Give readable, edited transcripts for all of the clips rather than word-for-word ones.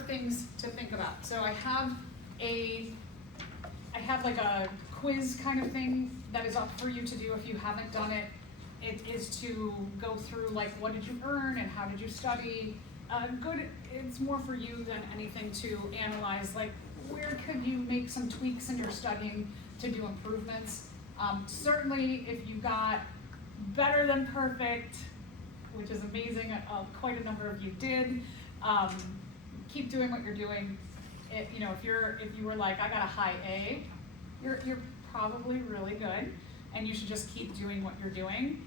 things to think about. So I have like a quiz kind of thing that is up for you to do if you haven't done it. It is to go through like what did you earn and how did you study. It's more for you than anything to analyze like where could you make some tweaks in your studying to do improvements. Certainly if you got better than perfect, which is amazing, quite a number of you did, keep doing what you're doing. If you were like, I got a high A, you're probably really good, and you should just keep doing what you're doing.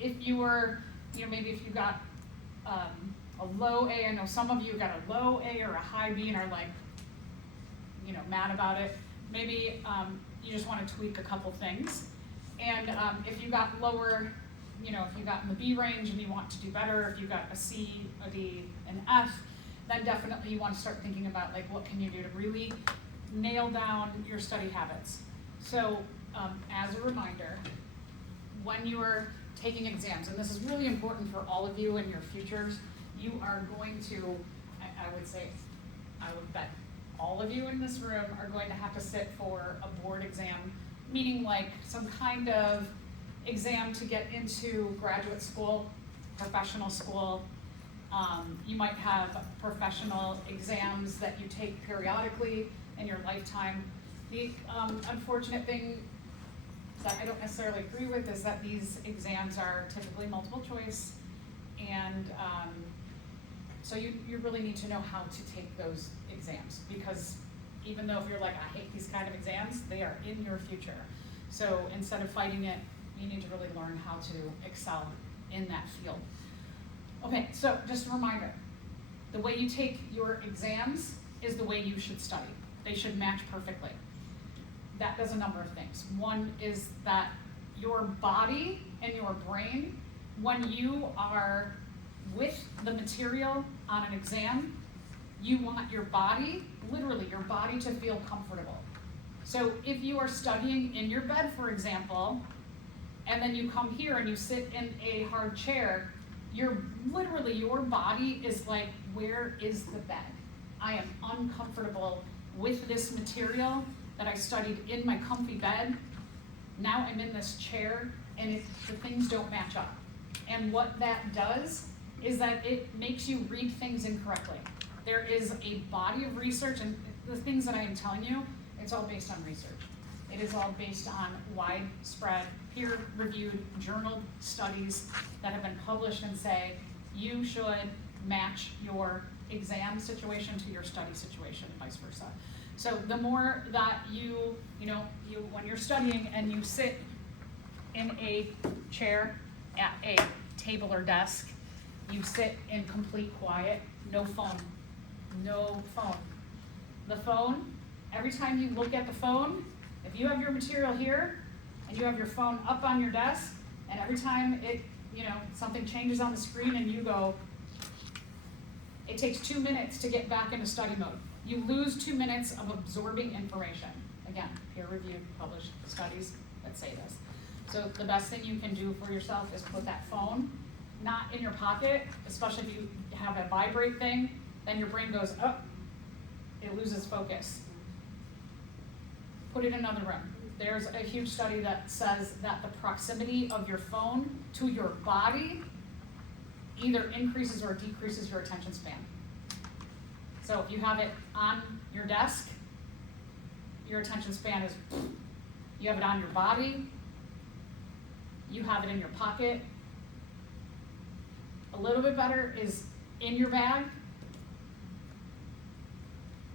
If you were, maybe if you got a low A, I know some of you got a low A or a high B and are like, mad about it. Maybe you just want to tweak a couple things. And if you got lower, if you got in the B range and you want to do better, if you got a C, a D, an F, then definitely you want to start thinking about like what can you do to really nail down your study habits. So as a reminder, when you are taking exams, and this is really important for all of you in your futures, you are going to, I would bet all of you in this room are going to have to sit for a board exam, meaning like some kind of exam to get into graduate school, professional school. You might have professional exams that you take periodically in your lifetime. The unfortunate thing that I don't necessarily agree with is that these exams are typically multiple choice, and so you really need to know how to take those exams, because even though if you're like, I hate these kind of exams, they are in your future. So instead of fighting it, you need to really learn how to excel in that field. Okay, so just a reminder, the way you take your exams is the way you should study. They should match perfectly. That does a number of things. One is that your body and your brain, when you are with the material on an exam, you want your body, literally your body, to feel comfortable. So if you are studying in your bed, for example, and then you come here and you sit in a hard chair, your body is like, where is the bed? I am uncomfortable with this material that I studied in my comfy bed. Now I'm in this chair and the things don't match up. And what that does is that it makes you read things incorrectly. There is a body of research, and the things that I am telling you, it's all based on research. It is all based on widespread, peer-reviewed, journaled studies that have been published and say you should match your exam situation to your study situation, vice versa. So the more that you when you're studying and you sit in a chair at a table or desk, you sit in complete quiet, no phone. No phone. The phone, every time you look at the phone, if you have your material here and you have your phone up on your desk, and every time something changes on the screen and you go, it takes 2 minutes to get back into study mode. You lose 2 minutes of absorbing information. Again, peer-reviewed, published studies that say this. So the best thing you can do for yourself is put that phone not in your pocket, especially if you have a vibrate thing, then your brain goes, oh, it loses focus. Put it in another room. There's a huge study that says that the proximity of your phone to your body either increases or decreases your attention span. So if you have it on your desk, your attention span is, you have it on your body, you have it in your pocket. A little bit better is in your bag.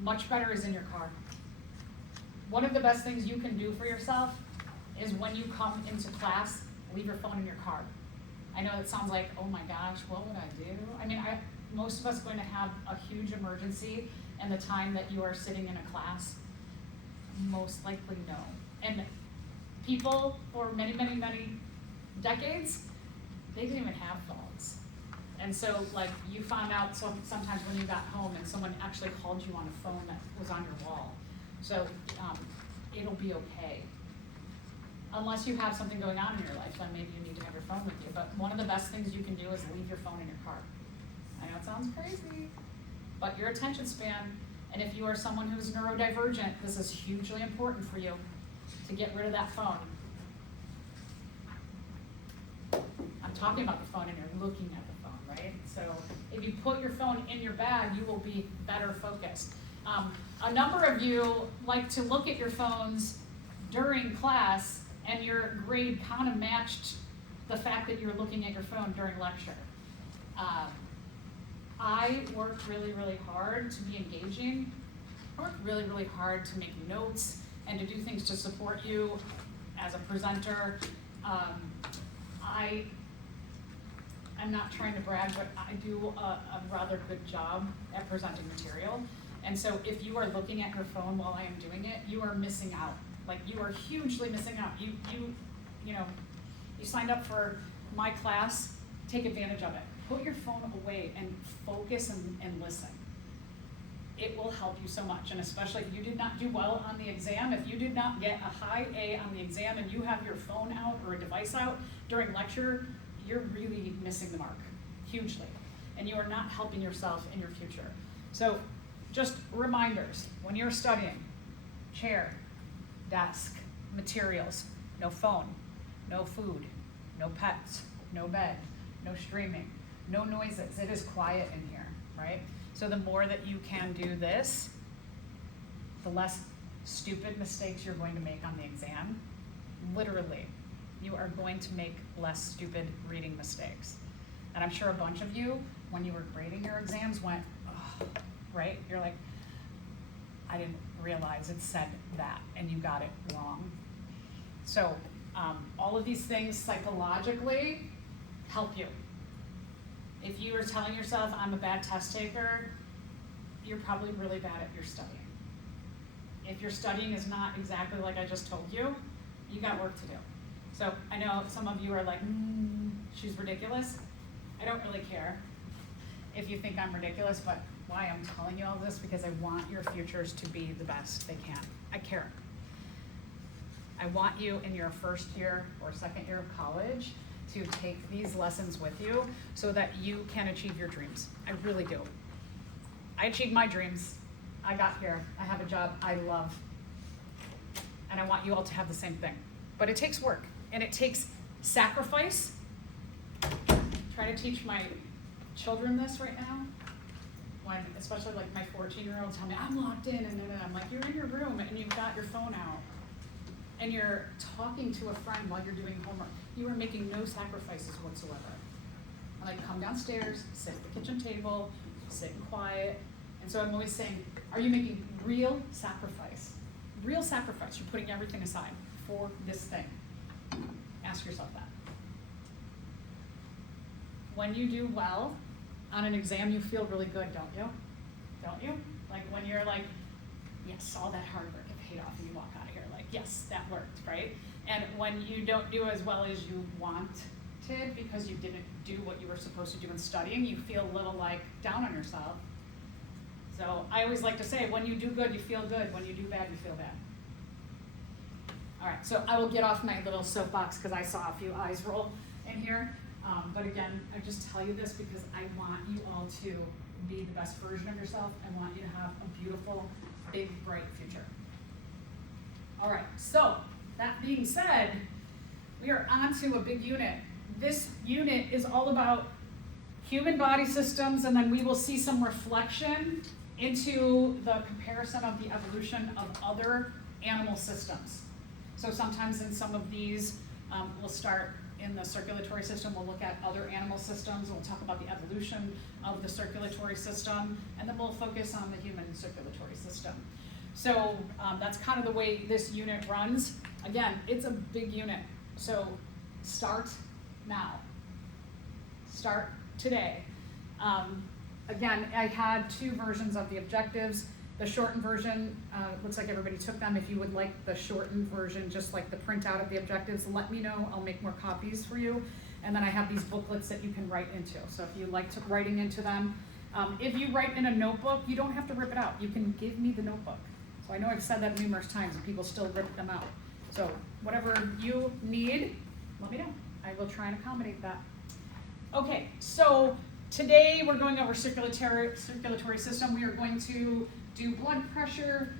Much better is in your car. One of the best things you can do for yourself is when you come into class, leave your phone in your car. I know it sounds like, oh my gosh, what would I do? I mean, most of us are going to have a huge emergency in the time that you are sitting in a class. Most likely no. And people for many, many, many decades, they didn't even have phones. And so like you found out sometimes when you got home and someone actually called you on a phone that was on your wall. So it'll be okay. Unless you have something going on in your life, then maybe you need to have your phone with you. But one of the best things you can do is leave your phone in your car. I know it sounds crazy, but your attention span, and if you are someone who's neurodivergent, this is hugely important for you to get rid of that phone. I'm talking about the phone and you're looking at the phone, right? So if you put your phone in your bag, you will be better focused. A number of you like to look at your phones during class, and your grade kind of matched the fact that you're looking at your phone during lecture. I worked really, really hard to be engaging. I worked really, really hard to make notes and to do things to support you as a presenter. I'm not trying to brag, but I do a rather good job at presenting material. And so if you are looking at your phone while I am doing it, you are missing out. Like, you are hugely missing out. You signed up for my class, take advantage of it. Put your phone away and focus and listen. It will help you so much, and especially if you did not do well on the exam, if you did not get a high A on the exam and you have your phone out or a device out during lecture, you're really missing the mark, hugely, and you are not helping yourself in your future. So just reminders, when you're studying, chair, desk, materials, no phone, no food, no pets, no bed, no streaming, no noises. It is quiet in here, right? So the more that you can do this, the less stupid mistakes you're going to make on the exam. Literally, you are going to make less stupid reading mistakes. And I'm sure a bunch of you, when you were grading your exams, went, oh, right? You're like, I didn't realize it said that, and you got it wrong. So all of these things psychologically help you. If you are telling yourself, I'm a bad test taker, you're probably really bad at your studying. If your studying is not exactly like I just told you, you got work to do. So I know some of you are like, she's ridiculous. I don't really care if you think I'm ridiculous, but why I'm telling you all this, because I want your futures to be the best they can. I care. I want you in your first year or second year of college to take these lessons with you so that you can achieve your dreams. I really do. I achieved my dreams. I got here. I have a job I love. And I want you all to have the same thing. But it takes work, and it takes sacrifice. Try to teach my children this right now. When, especially like my 14-year-old tell me, I'm locked in, and then I'm like, you're in your room and you've got your phone out. And you're talking to a friend while you're doing homework. You are making no sacrifices whatsoever. I'm like, come downstairs, sit at the kitchen table, sit in quiet. And so I'm always saying, are you making real sacrifice? Real sacrifice. You're putting everything aside for this thing. Ask yourself that. When you do well on an exam, you feel really good, don't you? Don't you? Like when you're like, yes, all that hard work it paid off, and you walk out of here like, yes, that worked, right? And when you don't do as well as you wanted because you didn't do what you were supposed to do in studying, you feel a little like down on yourself. So I always like to say, when you do good, you feel good. When you do bad, you feel bad. All right, so I will get off my little soapbox because I saw a few eyes roll in here. But again, I just tell you this because I want you all to be the best version of yourself. I want you to have a beautiful, big, bright future. All right, so that being said, we are on to a big unit. This unit is all about human body systems, and then we will see some reflection into the comparison of the evolution of other animal systems. So sometimes in some of these, we'll start in the circulatory system, we'll look at other animal systems, we'll talk about the evolution of the circulatory system, and then we'll focus on the human circulatory system. So that's kind of the way this unit runs. Again, it's a big unit, so start now. Start today. Again, I had two versions of the objectives. The shortened version, looks like everybody took them. If you would like the shortened version, just like the printout of the objectives, let me know. I'll make more copies for you. And then I have these booklets that you can write into. So if you like writing into them, if you write in a notebook, you don't have to rip it out. You can give me the notebook. So I know I've said that numerous times and people still rip them out. So whatever you need, let me know. I will try and accommodate that. Okay, so Today we're going over circulatory system. We are going to do blood pressure,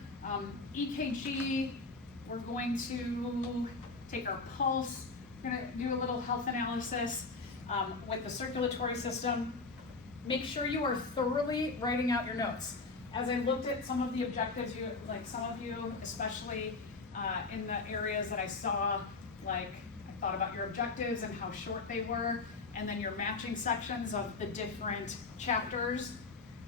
EKG. We're going to take our pulse. We're going to do a little health analysis with the circulatory system. Make sure you are thoroughly writing out your notes. As I looked at some of the objectives, some of you, especially in the areas that I saw, I thought about your objectives and how short they were, and then your matching sections of the different chapters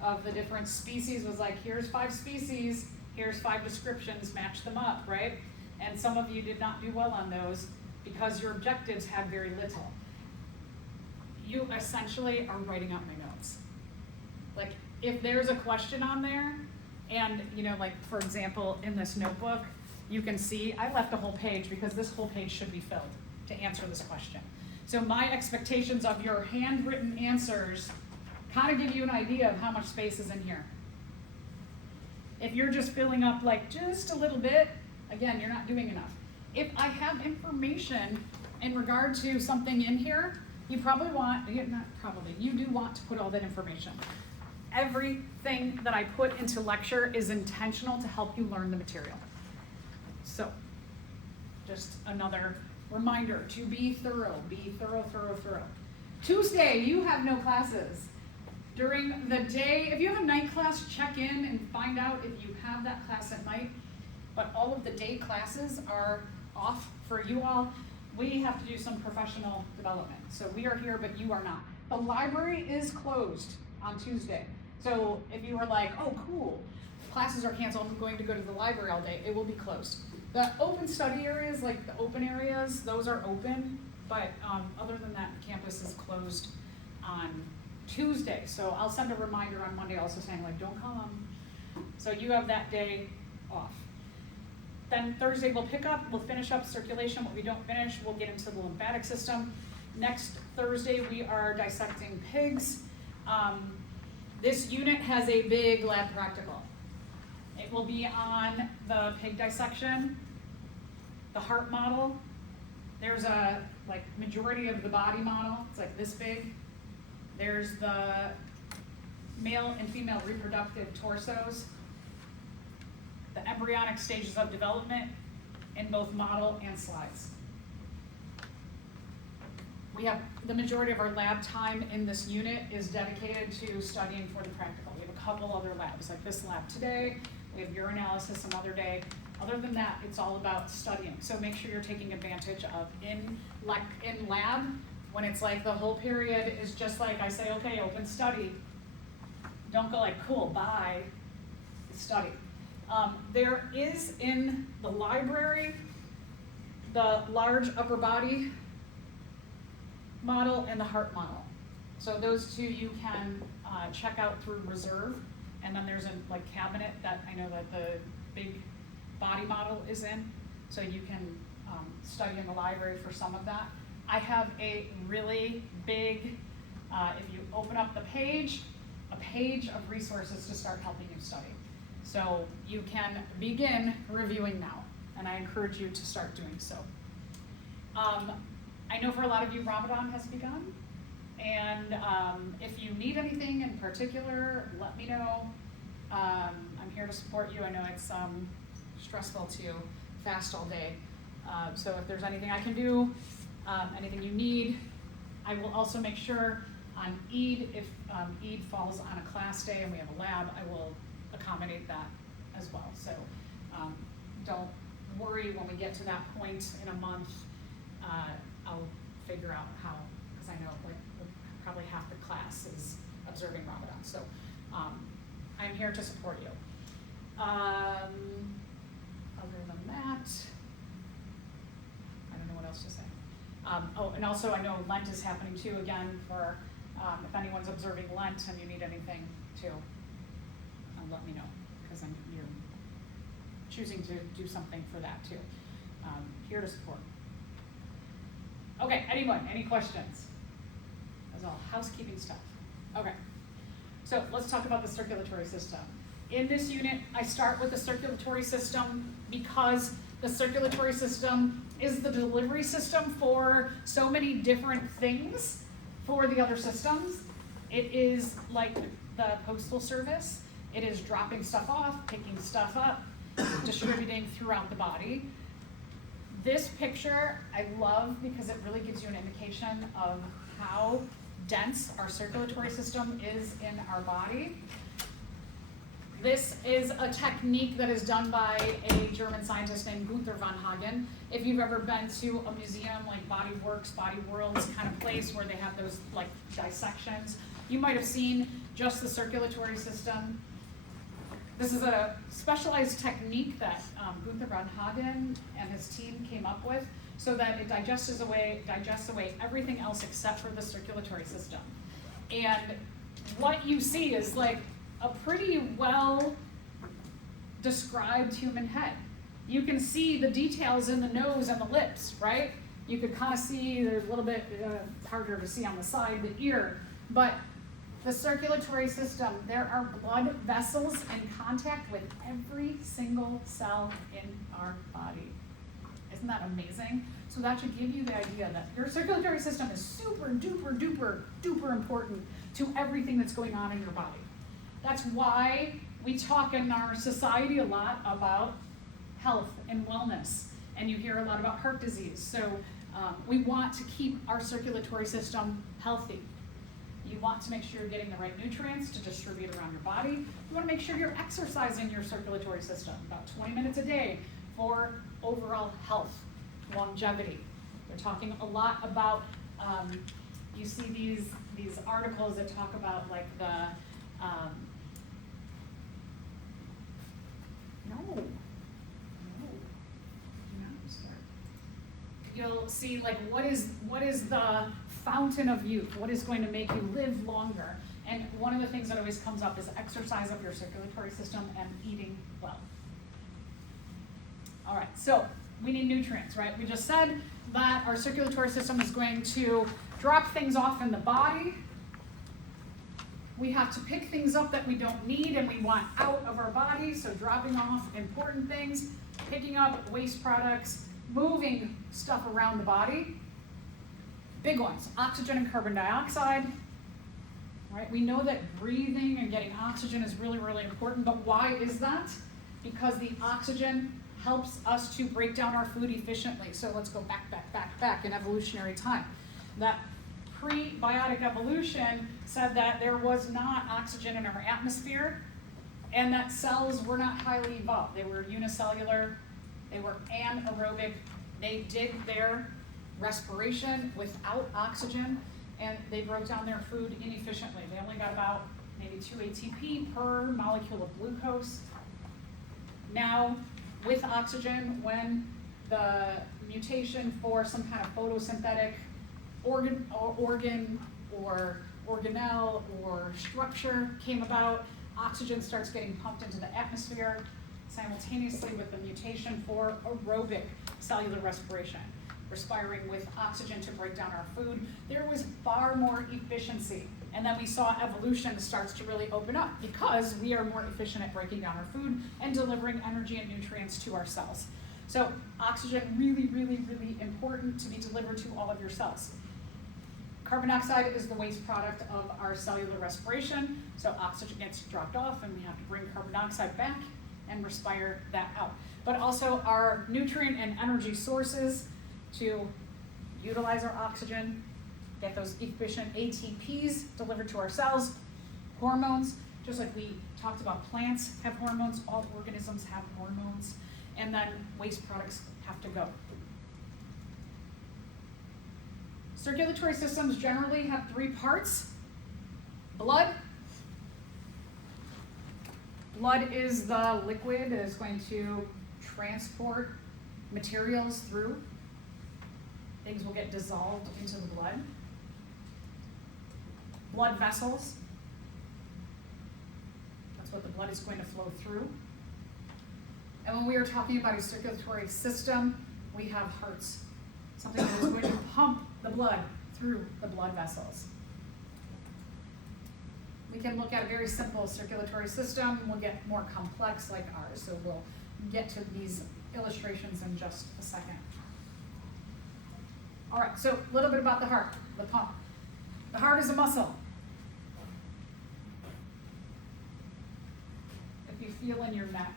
of the different species was like, here's 5 species, here's 5 descriptions, match them up, right? And some of you did not do well on those because your objectives had very little. You essentially are writing out my notes. If there's a question on there, and for example, in this notebook, you can see I left a whole page because this whole page should be filled to answer this question. So my expectations of your handwritten answers kind of give you an idea of how much space is in here. If you're just filling up just a little bit, again, you're not doing enough. If I have information in regard to something in here, you probably want, not probably, you do want to put all that information. Everything that I put into lecture is intentional to help you learn the material. So, just another reminder to be thorough, thorough. Tuesday, you have no classes. During the day, if you have a night class, check in and find out if you have that class at night. But all of the day classes are off for you all. We have to do some professional development. So we are here, but you are not. The library is closed on Tuesday. So if you were like, oh cool, classes are canceled, I'm going to go to the library all day, it will be closed. The open study areas, the open areas, those are open, but other than that, the campus is closed on Tuesday. So I'll send a reminder on Monday also saying don't come. So you have that day off. Then Thursday we'll pick up, we'll finish up circulation. What we don't finish, we'll get into the lymphatic system. Next Thursday we are dissecting pigs. This unit has a big lab practical. It will be on the pig dissection, the heart model. There's a majority of the body model, it's this big. There's the male and female reproductive torsos, the embryonic stages of development in both model and slides. We have the majority of our lab time in this unit is dedicated to studying for the practical. We have a couple other labs, like this lab today. We have urinalysis some other day. Other than that, it's all about studying. So make sure you're taking advantage of in lab, when it's the whole period is just I say, okay, open study. Don't go cool, bye, study. There is in the library, the large upper body model and the heart model. So those two you can check out through reserve. And then there's a cabinet that I know that the big body model is in. So you can study in the library for some of that. I have a really big, if you open up the page, a page of resources to start helping you study. So you can begin reviewing now, and I encourage you to start doing so. I know for a lot of you, Ramadan has begun, and if you need anything in particular, let me know. I'm here to support you. I know it's stressful to fast all day, so if there's anything I can do, anything you need, I will also make sure on Eid, if Eid falls on a class day and we have a lab, I will accommodate that as well. So don't worry when we get to that point in a month. I'll figure out how, because I know probably half the class is observing Ramadan. So I'm here to support you. Other than that, I don't know what else to say. Oh, and also I know Lent is happening too again for if anyone's observing Lent and you need anything too, let me know, because you're choosing to do something for that too. Here to support. Okay, anyone, any questions? That's all housekeeping stuff. Okay, so let's talk about the circulatory system. In this unit, I start with the circulatory system because the circulatory system is the delivery system for so many different things for the other systems. It is like the Postal Service. It is dropping stuff off, picking stuff up, distributing throughout the body. This picture I love because it really gives you an indication of how dense our circulatory system is in our body. This is a technique that is done by a German scientist named Gunther von Hagen. If you've ever been to a museum like Body Works, Body Worlds kind of place where they have those like dissections, you might have seen just the circulatory system. This is a specialized technique that Gunther von Hagen and his team came up with so that it digests away everything else except for the circulatory system. And what you see is like a pretty well described human head. You can see the details in the nose and the lips, right? You could kind of see, there's a little bit harder to see on the side, the ear, but the circulatory system, there are blood vessels in contact with every single cell in our body. Isn't that amazing? So that should give you the idea that your circulatory system is super duper duper duper important to everything that's going on in your body. That's why we talk in our society a lot about health and wellness, and you hear a lot about heart disease. So we want to keep our circulatory system healthy. You want to make sure you're getting the right nutrients to distribute around your body. You want to make sure you're exercising your circulatory system about 20 minutes a day for overall health, longevity. They're talking a lot about, you see these articles that talk about like the, you'll see like what is the fountain of youth, what is going to make you live longer. And one of the things that always comes up is exercise of your circulatory system and eating well. All right, so we need nutrients, right? We just said that our circulatory system is going to drop things off in the body. We have to pick things up that we don't need and we want out of our body, so dropping off important things, picking up waste products, moving stuff around the body. Big ones, oxygen and carbon dioxide. Right? We know that breathing and getting oxygen is really, really important, but why is that? Because the oxygen helps us to break down our food efficiently. So let's go back in evolutionary time. That prebiotic evolution said that there was not oxygen in our atmosphere and that cells were not highly evolved. They were unicellular, they were anaerobic, they did their respiration without oxygen and they broke down their food inefficiently. They only got about maybe 2 ATP per molecule of glucose. Now, with oxygen, when the mutation for some kind of photosynthetic organ or organelle or structure came about, oxygen starts getting pumped into the atmosphere simultaneously with the mutation for aerobic cellular respiration, respiring with oxygen to break down our food. There was far more efficiency. And then we saw evolution starts to really open up because we are more efficient at breaking down our food and delivering energy and nutrients to our cells. So oxygen, really, really, really important to be delivered to all of your cells. Carbon dioxide is the waste product of our cellular respiration. So oxygen gets dropped off and we have to bring carbon dioxide back and respire that out. But also our nutrient and energy sources to utilize our oxygen, get those efficient ATPs delivered to our cells, hormones, just like we talked about, plants have hormones, all organisms have hormones, and then waste products have to go. Circulatory systems generally have 3 parts. Blood. Blood is the liquid that is going to transport materials through. Things will get dissolved into the blood. Blood vessels. That's what the blood is going to flow through. And when we are talking about a circulatory system, we have hearts. Something that is going to pump the blood through the blood vessels. We can look at a very simple circulatory system. We'll get more complex like ours. So we'll get to these illustrations in just a second. All right, so a little bit about the heart, the pump. The heart is a muscle. feel in your neck,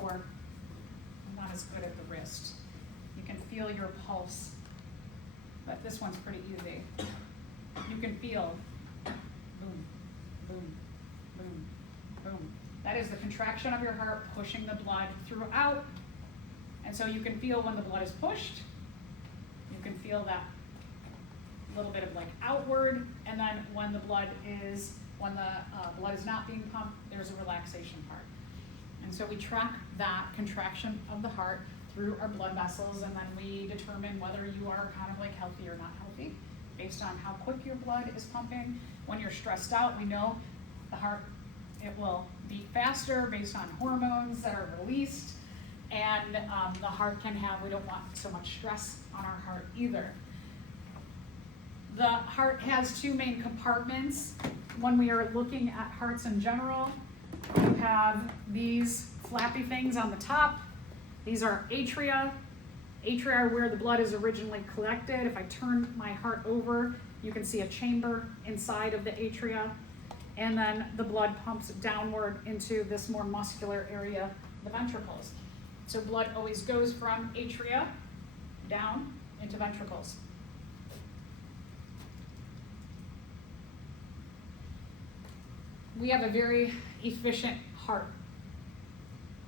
or I'm not as good at the wrist. You can feel your pulse, but this one's pretty easy. You can feel boom, boom, boom, boom. That is the contraction of your heart pushing the blood throughout. And so you can feel when the blood is pushed, you can feel that little bit of like outward, and then when the blood is not being pumped, there's a relaxation part. And so we track that contraction of the heart through our blood vessels, and then we determine whether you are kind of like healthy or not healthy based on how quick your blood is pumping. When you're stressed out, we know the heart, it will beat faster based on hormones that are released, and the heart can have, we don't want so much stress on our heart either. The heart has two main compartments. When we are looking at hearts in general, you have these flappy things on the top. These are atria. Atria are where the blood is originally collected. If I turn my heart over, you can see a chamber inside of the atria. And then the blood pumps downward into this more muscular area, the ventricles. So blood always goes from atria down into ventricles. We have a very efficient heart.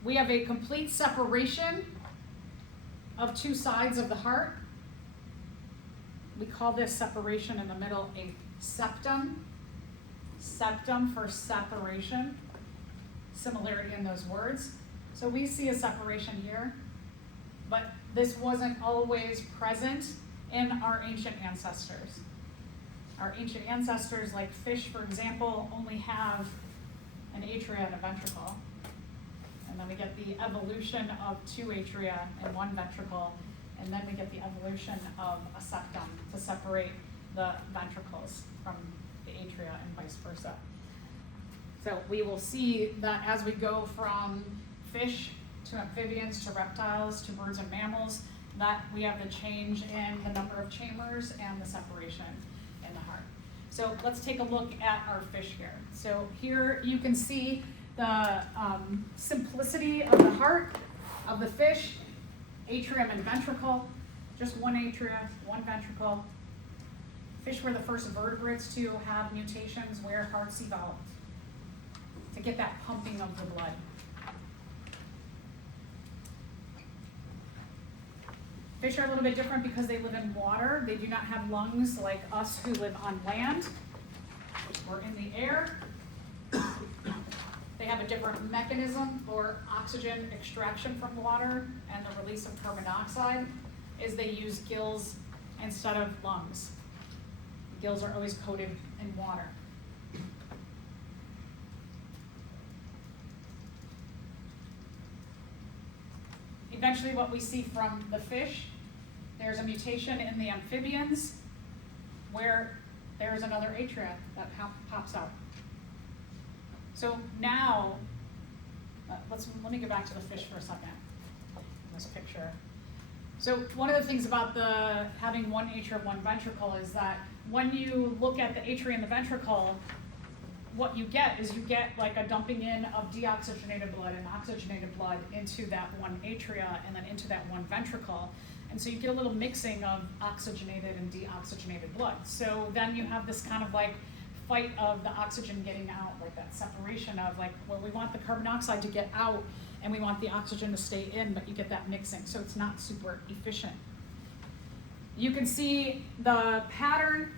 We have a complete separation of two sides of the heart. We call this separation in the middle a septum. Septum for separation. Similarity in those words. So we see a separation here, but this wasn't always present in our ancient ancestors. Our ancient ancestors, like fish, for example, only have an atria and a ventricle. And then we get the evolution of two atria and one ventricle, and then we get the evolution of a septum to separate the ventricles from the atria and vice versa. So we will see that as we go from fish to amphibians to reptiles to birds and mammals, that we have the change in the number of chambers and the separation in the heart. So let's take a look at our fish here. So here you can see the simplicity of the heart of the fish, atrium and ventricle, just one atria, one ventricle. Fish were the first vertebrates to have mutations where hearts evolved to get that pumping of the blood. Fish are a little bit different because they live in water. They do not have lungs like us who live on land. We're in the air. They have a different mechanism for oxygen extraction from water and the release of carbon dioxide is they use gills instead of lungs. The gills are always coated in water. Eventually what we see from the fish, there's a mutation in the amphibians where there's another atria that pops out. So now, let me go back to the fish for a second in this picture. So one of the things about having one atria, one ventricle is that when you look at the atria and the ventricle, what you get is you get like a dumping in of deoxygenated blood and oxygenated blood into that one atria and then into that one ventricle. And so you get a little mixing of oxygenated and deoxygenated blood. So then you have this kind of like fight of the oxygen getting out, like that separation of like, well, we want the carbon dioxide to get out and we want the oxygen to stay in, but you get that mixing. So it's not super efficient. You can see the pattern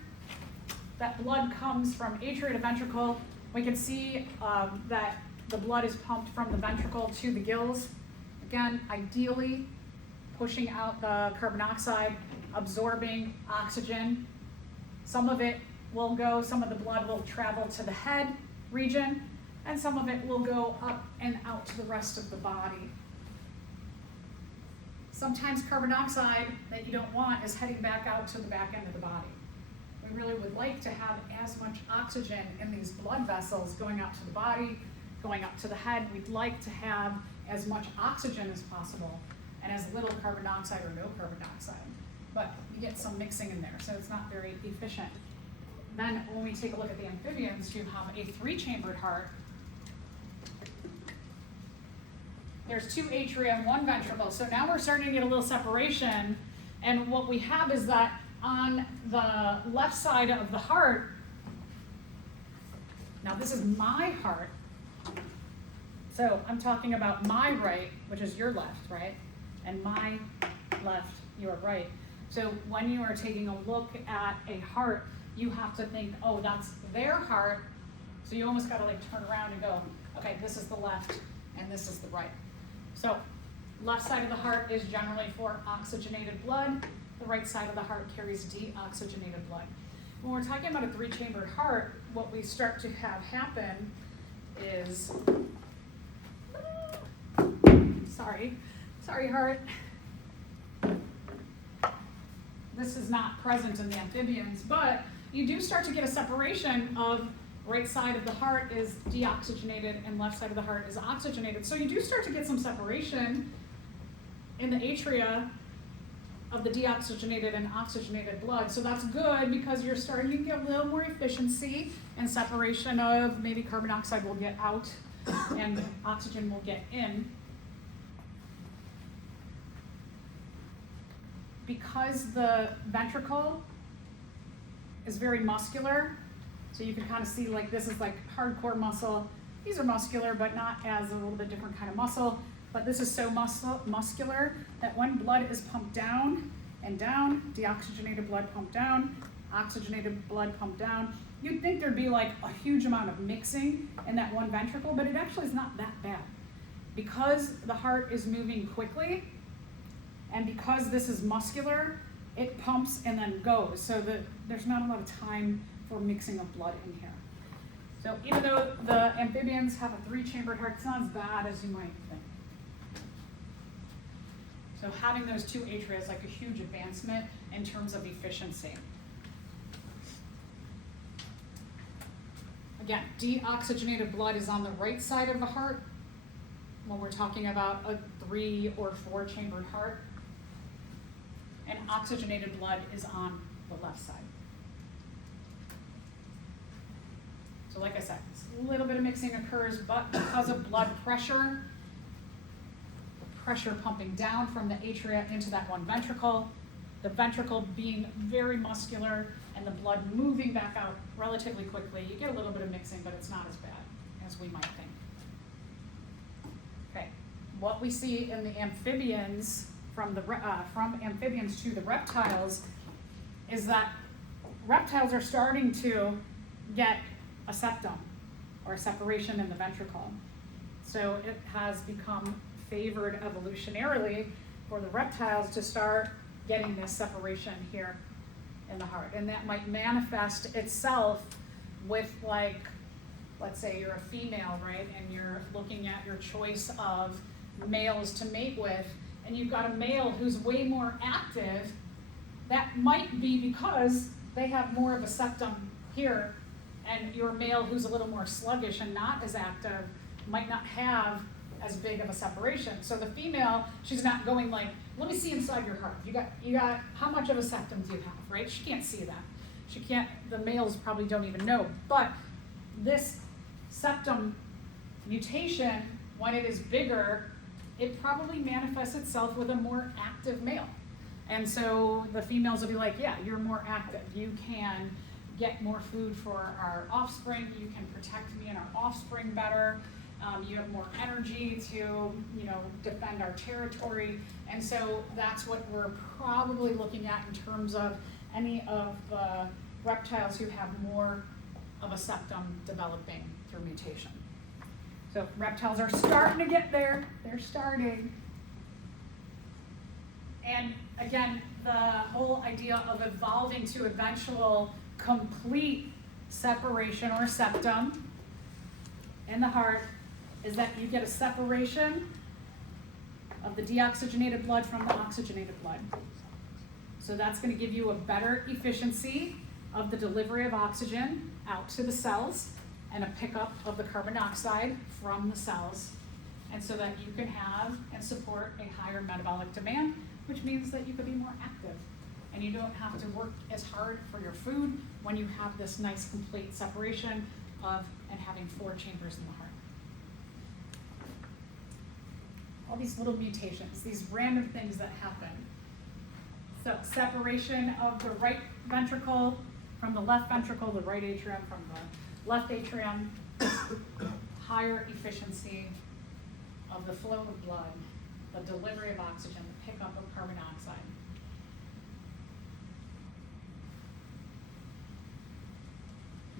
that blood comes from atria to ventricle. We can see that the blood is pumped from the ventricle to the gills. Again, ideally pushing out the carbon dioxide, absorbing oxygen. Some of it will go, some of the blood will travel to the head region, and some of it will go up and out to the rest of the body. Sometimes carbon dioxide that you don't want is heading back out to the back end of the body. We really would like to have as much oxygen in these blood vessels going out to the body, going up to the head. We'd like to have as much oxygen as possible and as little carbon dioxide or no carbon dioxide. But you get some mixing in there, so it's not very efficient. Then when we take a look at the amphibians, you have a 3-chambered heart. there's 2 atria and 1 ventricle. So now we're starting to get a little separation. And what we have is that on the left side of the heart, now this is my heart. So I'm talking about my right, which is your left, right? And my left, your right. So when you are taking a look at a heart, you have to think, oh, that's their heart. So you almost gotta like turn around and go, okay, this is the left and this is the right. So left side of the heart is generally for oxygenated blood. The right side of the heart carries deoxygenated blood. When we're talking about a 3-chambered heart, what we start to have happen is, sorry heart. This is not present in the amphibians, but you do start to get a separation of right side of the heart is deoxygenated and left side of the heart is oxygenated. So you do start to get some separation in the atria of the deoxygenated and oxygenated blood. So that's good because you're starting to get a little more efficiency and separation of maybe carbon dioxide will get out and oxygen will get in. Because the ventricle is very muscular, so you can kind of see like this is like hardcore muscle. These are muscular, but not as a little bit different kind of muscle. But this is so muscular that when blood is pumped down and down, deoxygenated blood pumped down, oxygenated blood pumped down, you'd think there'd be like a huge amount of mixing in that one ventricle, but it actually is not that bad. Because the heart is moving quickly, and because this is muscular, it pumps and then goes, so that there's not a lot of time for mixing of blood in here. So even though the amphibians have a 3-chambered heart, it's not as bad as you might think. So having those 2 atria is like a huge advancement in terms of efficiency. Again, deoxygenated blood is on the right side of the heart when we're talking about a 3 or 4-chambered heart. And oxygenated blood is on the left side. So like I said, a little bit of mixing occurs, but because of blood pressure, pressure pumping down from the atria into that one ventricle, the ventricle being very muscular and the blood moving back out relatively quickly, you get a little bit of mixing, but it's not as bad as we might think. Okay, what we see in the amphibians, from amphibians to the reptiles, is that reptiles are starting to get a septum or a separation in the ventricle. So it has become favored evolutionarily for the reptiles to start getting this separation here in the heart. And that might manifest itself with, like, let's say you're a female, right? And you're looking at your choice of males to mate with, and you've got a male who's way more active. That might be because they have more of a septum here, and your male who's a little more sluggish and not as active might not have as big of a separation. So the female, she's not going like, let me see inside your heart. You got how much of a septum do you have, right? She can't see that. She can't, the males probably don't even know. But this septum mutation, when it is bigger, it probably manifests itself with a more active male. And so the females will be like, yeah, you're more active. You can get more food for our offspring. You can protect me and our offspring better. You have more energy to, defend our territory. And so that's what we're probably looking at in terms of any of the reptiles who have more of a septum developing through mutation. So reptiles are starting to get there. They're starting. And again, the whole idea of evolving to eventual complete separation or septum in the heart is that you get a separation of the deoxygenated blood from the oxygenated blood. So that's going to give you a better efficiency of the delivery of oxygen out to the cells and a pickup of the carbon dioxide from the cells, and so that you can have and support a higher metabolic demand, which means that you could be more active and you don't have to work as hard for your food when you have this nice complete separation of and having 4 chambers in the heart. all these little mutations, these random things that happen. So separation of the right ventricle from the left ventricle, the right atrium from the left atrium, higher efficiency of the flow of blood, the delivery of oxygen, the pickup of carbon dioxide.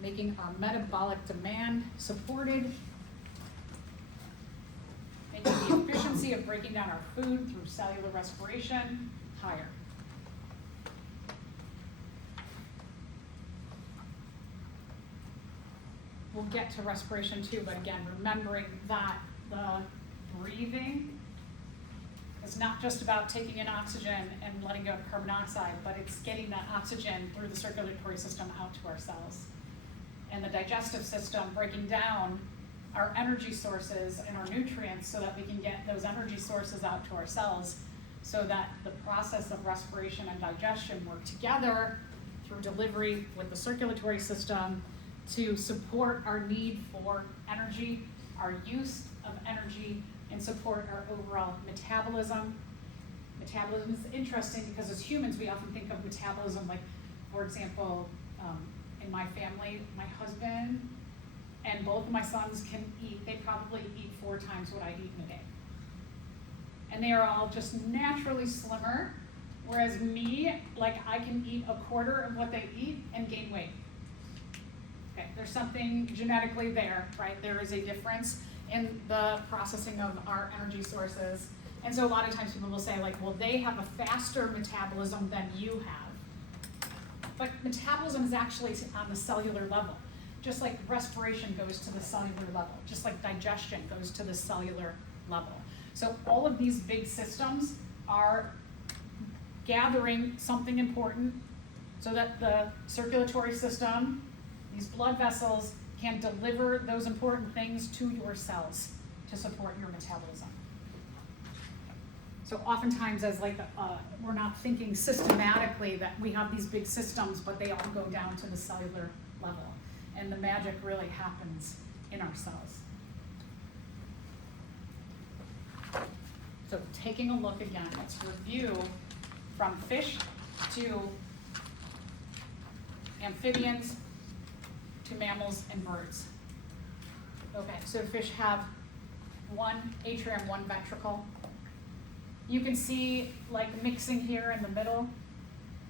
Making our metabolic demand supported, making the efficiency of breaking down our food through cellular respiration higher. We'll get to respiration too, but again, remembering that the breathing is not just about taking in oxygen and letting go of carbon dioxide, but it's getting that oxygen through the circulatory system out to our cells. And the digestive system breaking down our energy sources and our nutrients so that we can get those energy sources out to our cells so that the process of respiration and digestion work together through delivery with the circulatory system to support our need for energy, our use of energy, and support our overall metabolism. Metabolism is interesting because as humans, we often think of metabolism like, for example, in my family, my husband and both of my sons can eat, they probably eat 4 times what I eat in a day. And they are all just naturally slimmer, whereas me, like I can eat 1/4 of what they eat and gain weight. Okay, there's something genetically there, right? There is a difference in the processing of our energy sources. And so a lot of times people will say like, well, they have a faster metabolism than you have. But metabolism is actually on the cellular level. Just like respiration goes to the cellular level, just like digestion goes to the cellular level. So all of these big systems are gathering something important so that the circulatory system, these blood vessels, can deliver those important things to your cells to support your metabolism. So oftentimes as like, we're not thinking systematically that we have these big systems, but they all go down to the cellular level. And the magic really happens in our cells. So taking a look again, let's review from fish to amphibians to mammals and birds. Okay, so fish have 1 atrium, 1 ventricle. You can see like mixing here in the middle,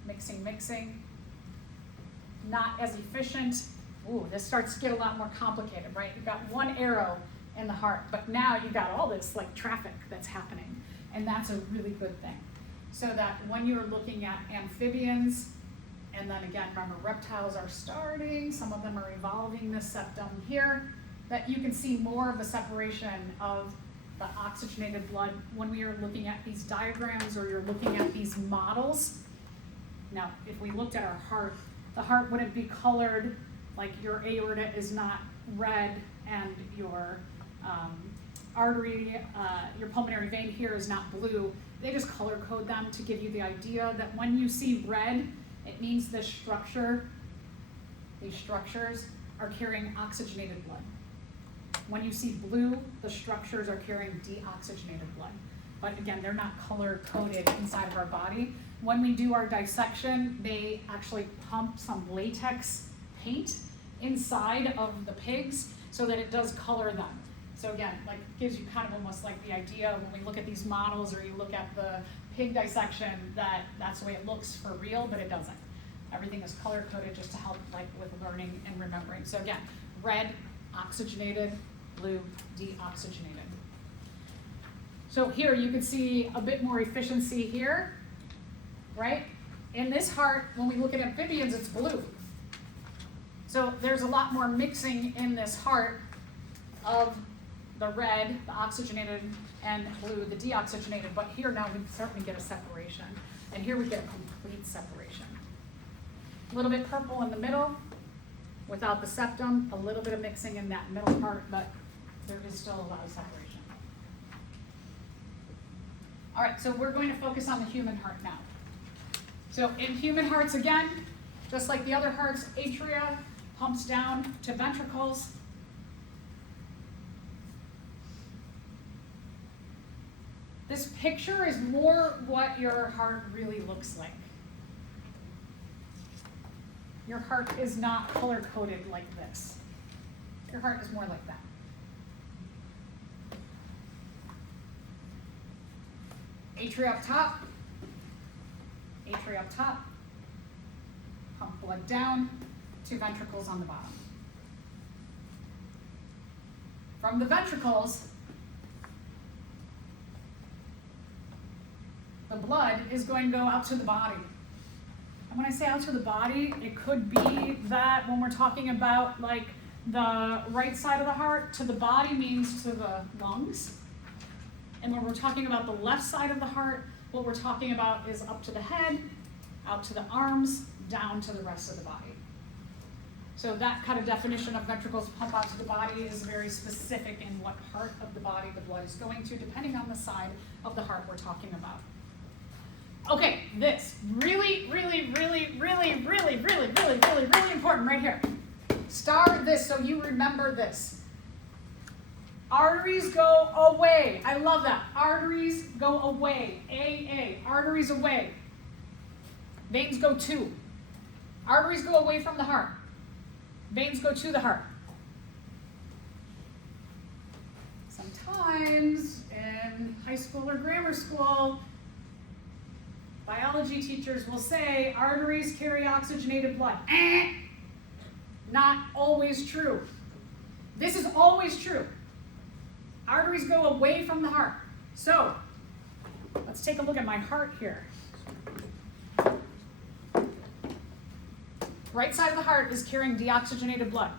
mixing. Not as efficient. Ooh, this starts to get a lot more complicated, right? You've got 1 arrow in the heart, but now you've got all this like traffic that's happening, and that's a really good thing. So that when you're looking at amphibians, and then again, remember reptiles are starting, some of them are evolving this septum here, that you can see more of the separation of the oxygenated blood when we are looking at these diagrams or you're looking at these models. Now, if we looked at our heart, the heart wouldn't be colored, like your aorta is not red and your artery, your pulmonary vein here is not blue. They just color code them to give you the idea that when you see red, it means this structure, these structures are carrying oxygenated blood. When you see blue, the structures are carrying deoxygenated blood. But again, they're not color coded inside of our body. When we do our dissection, they actually pump some latex paint inside of the pigs so that it does color them. So again, like gives you kind of almost like the idea when we look at these models or you look at the pig dissection that that's the way it looks for real, but it doesn't. Everything is color coded just to help like with learning and remembering. So again, red, oxygenated, blue, deoxygenated. So here you can see a bit more efficiency here, right? In this heart, when we look at amphibians, it's blue. So there's a lot more mixing in this heart of the red, the oxygenated, and blue, the deoxygenated, but here now we certainly get a separation. And here we get a complete separation. A little bit purple in the middle, without the septum, a little bit of mixing in that middle part, but there is still a lot of separation. All right, so we're going to focus on the human heart now. So in human hearts, again, just like the other hearts, atria pumps down to ventricles. This picture is more what your heart really looks like. Your heart is not color-coded like this. Your heart is more like that. Atria up top. Atria up top. Pump blood down. 2 ventricles on the bottom. From the ventricles, the blood is going to go out to the body. And when I say out to the body, it could be that when we're talking about like the right side of the heart, to the body means to the lungs. And when we're talking about the left side of the heart, what we're talking about is up to the head, out to the arms, down to the rest of the body. So that kind of definition of ventricles pump out to the body is very specific in what part of the body the blood is going to, depending on the side of the heart we're talking about. Okay, this really, really, really, really, really, really, really, really, really important right here. Star this so you remember this. Arteries go away. I love that. Arteries go away. AA. Arteries away. Veins go to. Arteries go away from the heart. Veins go to the heart. Sometimes in high school or grammar school, biology teachers will say arteries carry oxygenated blood. Not always true. This is always true. Arteries go away from the heart. So, let's take a look at my heart here. Right side of the heart is carrying deoxygenated blood.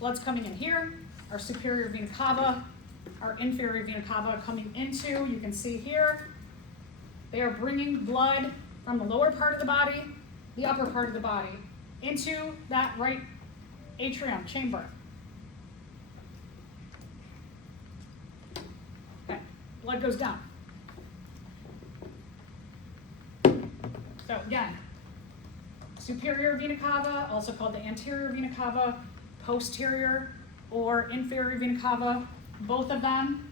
Blood's coming in here, our superior vena cava, our inferior vena cava coming into, you can see here, they are bringing blood from the lower part of the body, the upper part of the body, into that right atrium chamber. Okay, blood goes down. So again, superior vena cava, also called the anterior vena cava, posterior or inferior vena cava, both of them.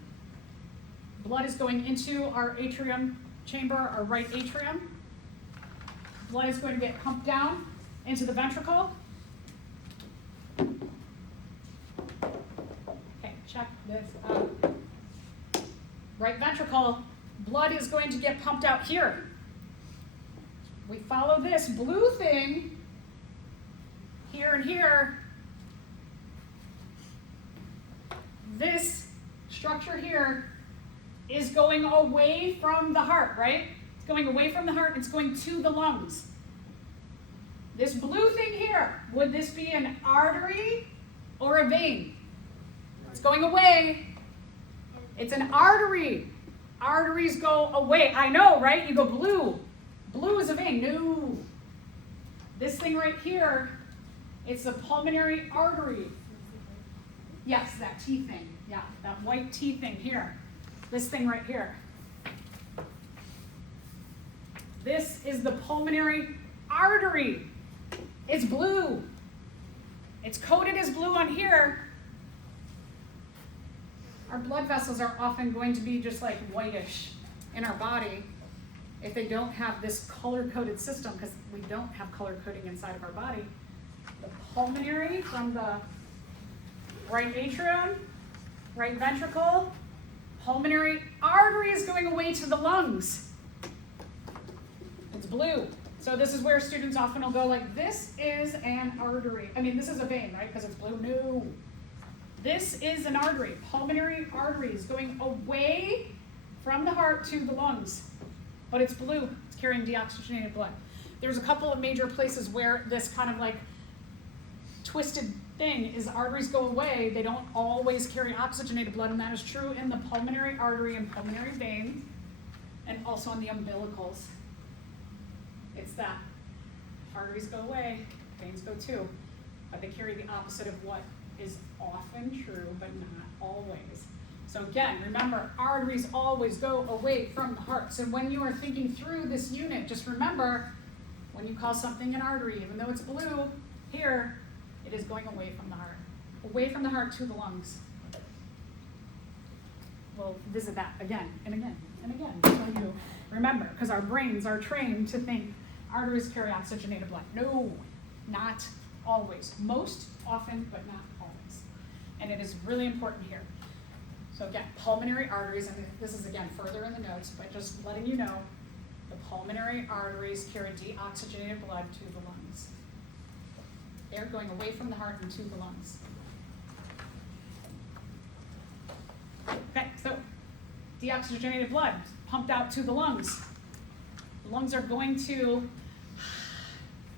Blood is going into our atrium chamber, our right atrium. Blood is going to get pumped down into the ventricle. Okay, check this out. Right ventricle, blood is going to get pumped out here. We follow this blue thing here and here. This structure here is going away from the heart, right? It's going away from the heart, it's going to the lungs. This blue thing here, would this be an artery or a vein? It's going away. It's an artery. Arteries go away. I know, right? You go blue. Blue is a vein. No. This thing right here, it's a pulmonary artery. Yes, that T thing. Yeah, that white T thing here. This thing right here. This is the pulmonary artery. It's blue. It's coded as blue on here. Our blood vessels are often going to be just like whitish in our body if they don't have this color-coded system, because we don't have color coding inside of our body. The pulmonary from the right atrium, right ventricle, pulmonary artery is going away to the lungs. It's blue. So this is where students often will go like, this is an artery. I mean, this is a vein, right? Because it's blue. No. This is an artery. Pulmonary artery is going away from the heart to the lungs. But it's blue. It's carrying deoxygenated blood. There's a couple of major places where this kind of like twisted thing is arteries go away. They don't always carry oxygenated blood, and that is true in the pulmonary artery and pulmonary vein, and also on the umbilicals. It's that arteries go away, veins go too, but they carry the opposite of what is often true, but not always. So again, remember, arteries always go away from the heart. So when you are thinking through this unit, just remember, when you call something an artery, even though it's blue here, it is going away from the heart to the lungs. we'll visit that again and again and again until you remember, because our brains are trained to think arteries carry oxygenated blood. No, not always. Most often, but not always. And it is really important here. So again, pulmonary arteries, and this is again further in the notes, but just letting you know, the pulmonary arteries carry deoxygenated blood to the lungs. They're going away from the heart and to the lungs. Okay, so deoxygenated blood pumped out to the lungs. The lungs are going to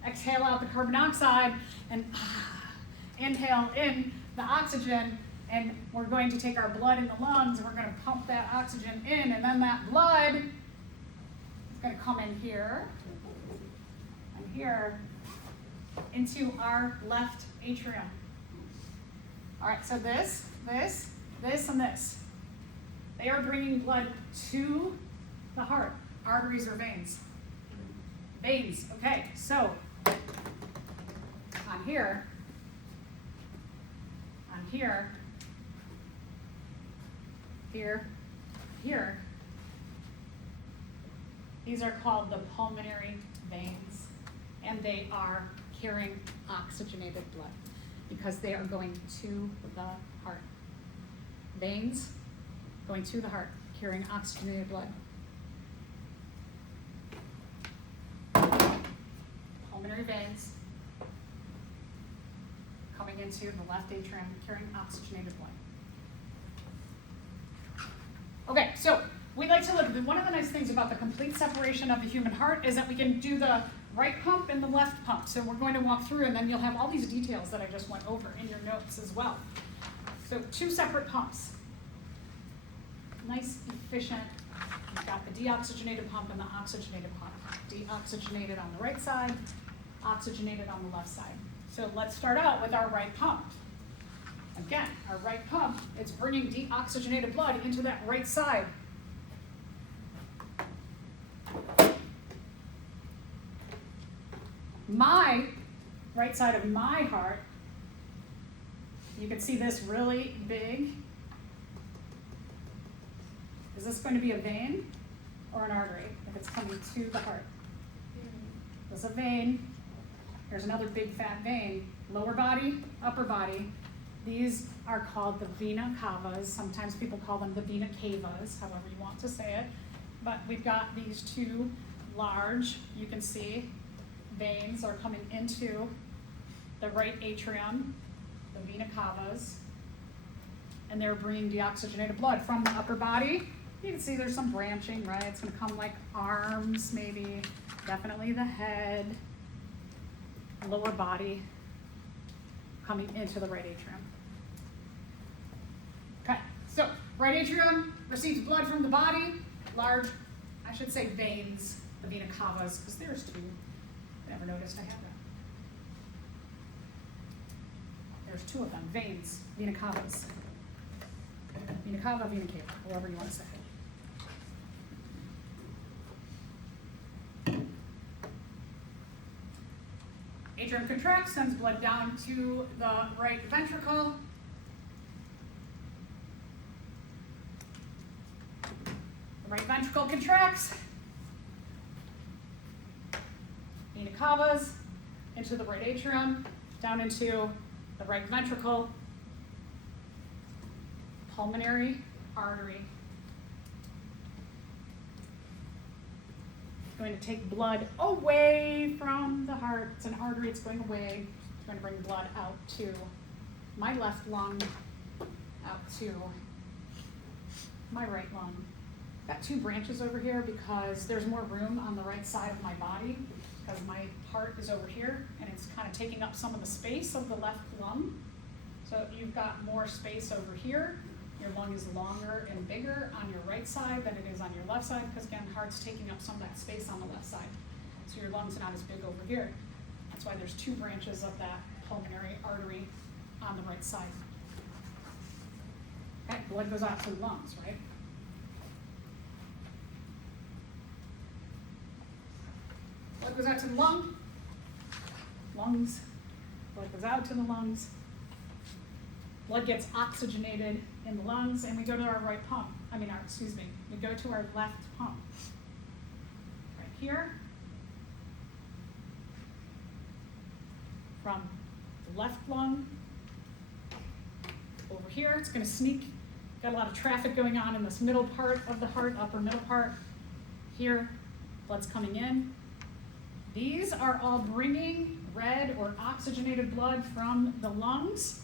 exhale out the carbon dioxide and inhale in the oxygen, and we're going to take our blood in the lungs and we're going to pump that oxygen in, and then that blood is going to come in here and here into our left atrium. All right, so this, and this. They are bringing blood to the heart. Arteries or veins? Veins, okay, so on here, here, these are called the pulmonary veins, and they are carrying oxygenated blood because they are going to the heart. Veins going to the heart, carrying oxygenated blood. Pulmonary veins coming into the left atrium, carrying oxygenated blood. Okay, so we like to look, one of the nice things about the complete separation of the human heart is that we can do the right pump and the left pump. So we're going to walk through, and then you'll have all these details that I just went over in your notes as well. So 2 separate pumps. Nice, efficient. You've got the deoxygenated pump and the oxygenated pump. Deoxygenated on the right side, oxygenated on the left side. So let's start out with our right pump. Again, our right pump, it's bringing deoxygenated blood into that right side. My right side of my heart, you can see this really big. Is this going to be a vein or an artery if it's coming to the heart? This is a vein. Here's another big fat vein. Lower body, upper body. These are called the vena cavas. Sometimes people call them the vena cavas, however you want to say it. But we've got these 2 large, you can see, veins are coming into the right atrium, the vena cavas, and they're bringing deoxygenated blood from the upper body. You can see there's some branching, right? It's going to come like arms, maybe, definitely the head, lower body, coming into the right atrium. Okay, so right atrium receives blood from the body, large, I should say veins, the vena cavas, because there's 2. Never noticed I had that. There's 2 of them, veins, vena cavas. Vena cava, vena cava, however you want to say it. Atrium contracts, sends blood down to the right ventricle. The right ventricle contracts. Vena cavas into the right atrium, down into the right ventricle. Pulmonary artery. It's going to take blood away from the heart. It's an artery, it's going away. It's going to bring blood out to my left lung, out to my right lung. Got 2 branches over here because there's more room on the right side of my body because my heart is over here and it's kind of taking up some of the space of the left lung. So you've got more space over here. Your lung is longer and bigger on your right side than it is on your left side because, again, heart's taking up some of that space on the left side. So your lung's not as big over here. That's why there's 2 branches of that pulmonary artery on the right side. Okay, blood goes out to the lungs, right? Blood goes out to the lungs. Blood goes out to the lungs. blood gets oxygenated in the lungs, and we go to our right pump. We go to our left pump. Right here. From the left lung over here, it's going to sneak. Got a lot of traffic going on in this middle part of the heart, upper middle part. Here, blood's coming in. These are all bringing red or oxygenated blood from the lungs.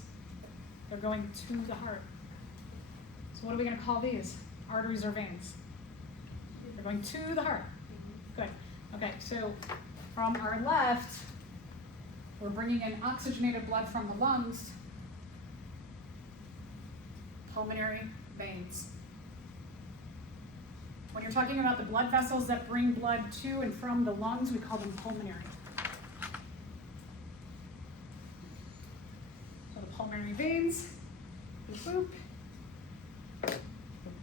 They're going to the heart. So what are we going to call these? Arteries or veins? They're going to the heart. Good. Okay, so from our left, we're bringing in oxygenated blood from the lungs, pulmonary veins. When you're talking about the blood vessels that bring blood to and from the lungs, we call them pulmonary. So the pulmonary veins, boop, boop,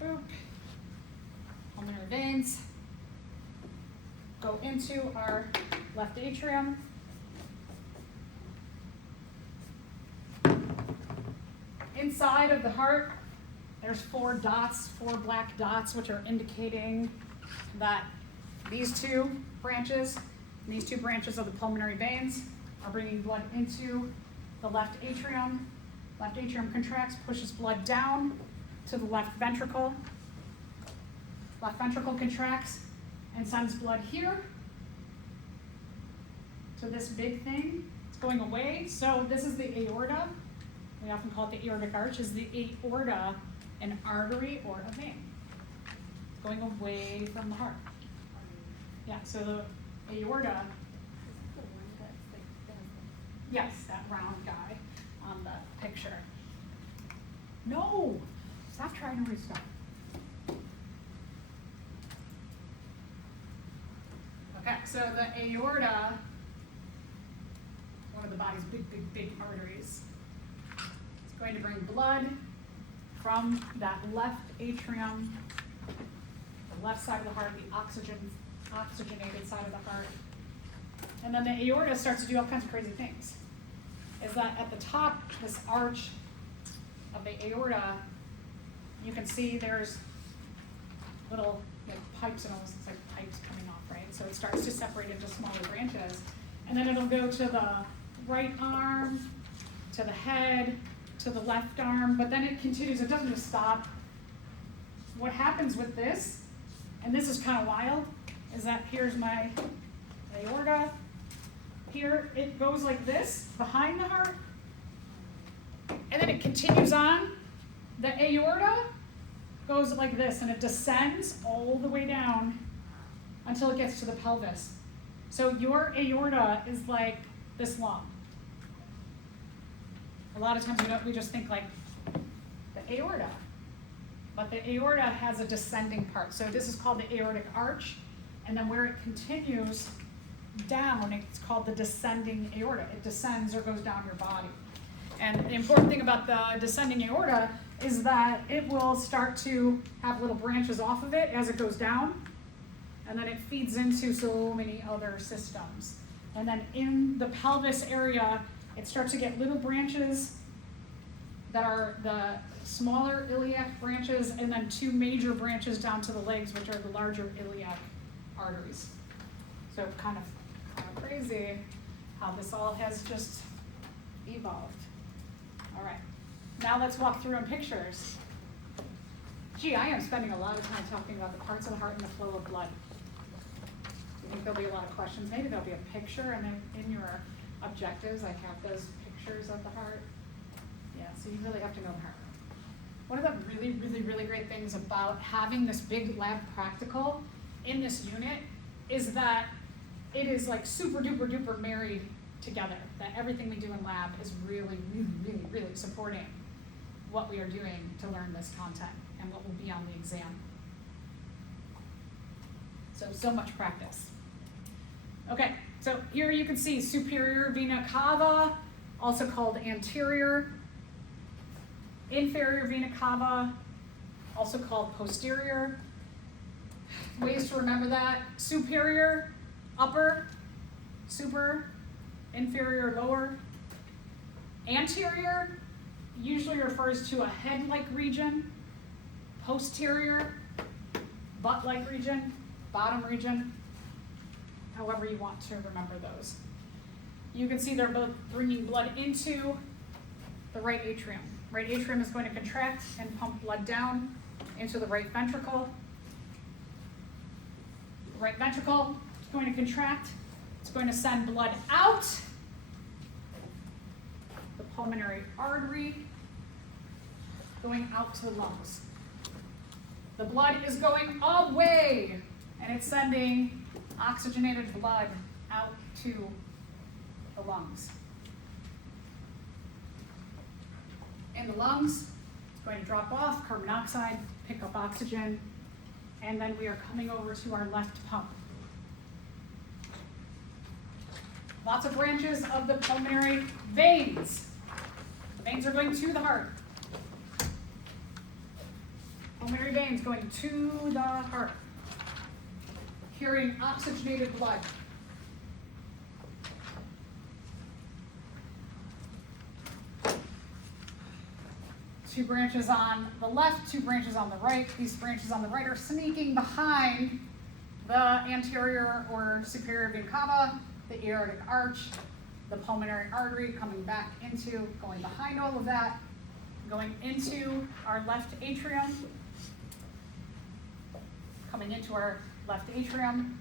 boop, pulmonary veins go into our left atrium. Inside of the heart, there's four black dots, which are indicating that these two branches of the pulmonary veins are bringing blood into the left atrium. Left atrium contracts, pushes blood down to the left ventricle. Left ventricle contracts and sends blood here to this big thing. It's going away. So this is the aorta. We often call it the aortic arch. Is the aorta an artery or a vein? It's going away from the heart. Yeah, so the aorta, yes, that round guy on the picture. No, stop trying to restart. Okay, so the aorta, one of the body's big arteries, is going to bring blood from that left atrium, the left side of the heart, the oxygenated side of the heart. And then the aorta starts to do all kinds of crazy things. Is that at the top, this arch of the aorta, you can see there's little pipes, and almost looks like pipes coming off, right? So it starts to separate into smaller branches. And then it'll go to the right arm, to the head, to the left arm, but then it continues, it doesn't just stop. What happens with this, and this is kind of wild, is that here's my aorta. Here it goes like this, behind the heart, and then it continues on. The aorta goes like this, and it descends all the way down until it gets to the pelvis. So your aorta is like this long. A lot of times we just think like the aorta, but the aorta has a descending part. So this is called the aortic arch, and then where it continues down, it's called the descending aorta. It descends or goes down your body. And the important thing about the descending aorta is that it will start to have little branches off of it as it goes down, and then it feeds into so many other systems. And then in the pelvis area, it starts to get little branches that are the smaller iliac branches, and then two major branches down to the legs, which are the larger iliac arteries. So kind of crazy how this all has just evolved. All right, now let's walk through in pictures. Gee, I am spending a lot of time talking about the parts of the heart and the flow of blood. I think there'll be a lot of questions. Maybe there'll be a picture, and then in your objectives, I have those pictures of the heart. Yeah, so you really have to know the heart. One of the really great things about having this big lab practical in this unit is that it is like super duper married together. That everything we do in lab is really supporting what we are doing to learn this content and what will be on the exam. So much practice. Okay, so here you can see superior vena cava, also called anterior. Inferior vena cava, also called posterior. Ways to remember that: superior, upper, super, inferior, lower. Anterior, usually refers to a head-like region, posterior, butt-like region, bottom region, however you want to remember those. You can see they're both bringing blood into the right atrium. Right atrium is going to contract and pump blood down into the right ventricle. The right ventricle is going to contract. It's going to send blood out. The pulmonary artery going out to the lungs. The blood is going away, and it's sending oxygenated blood out to the lungs. In the lungs, it's going to drop off carbon dioxide, pick up oxygen, and then we are coming over to our left pump. Lots of branches of the pulmonary veins. The veins are going to the heart. Pulmonary veins going to the heart, carrying oxygenated blood. Two branches on the left, two branches on the right. These branches on the right are sneaking behind the anterior or superior vena cava, the aortic arch, the pulmonary artery coming back into, going behind all of that, going into our left atrium, coming into our left atrium.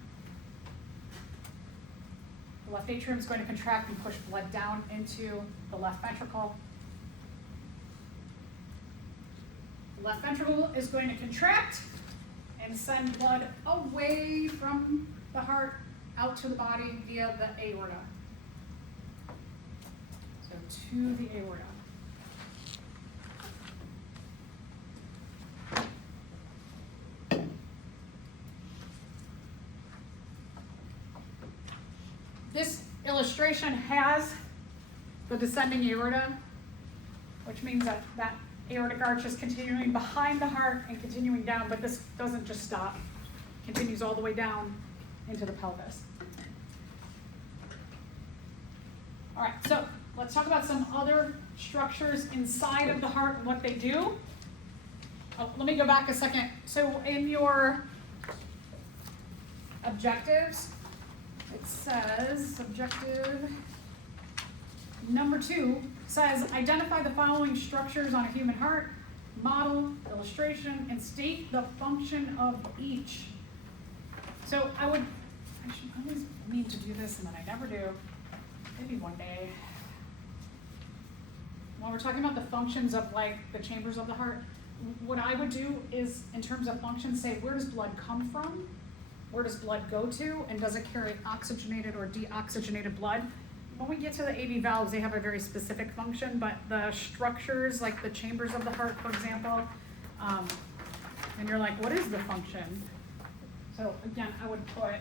The left atrium is going to contract and push blood down into the left ventricle. The left ventricle is going to contract and send blood away from the heart out to the body via the aorta. So to the aorta. This illustration has the descending aorta, which means that that aortic arch is continuing behind the heart and continuing down, but this doesn't just stop. It continues all the way down into the pelvis. All right, so let's talk about some other structures inside of the heart and what they do. Oh, let me go back a second. So in your objectives, it says, objective number 2 says, identify the following structures on a human heart, model, illustration, and state the function of each. So I should always mean to do this and then I never do. Maybe one day. When we're talking about the functions of like the chambers of the heart, what I would do is, in terms of functions, say where does blood come from? Where does blood go to? And does it carry oxygenated or deoxygenated blood? When we get to the AV valves, they have a very specific function, but the structures, like the chambers of the heart, for example, and you're like, what is the function? So again, I would put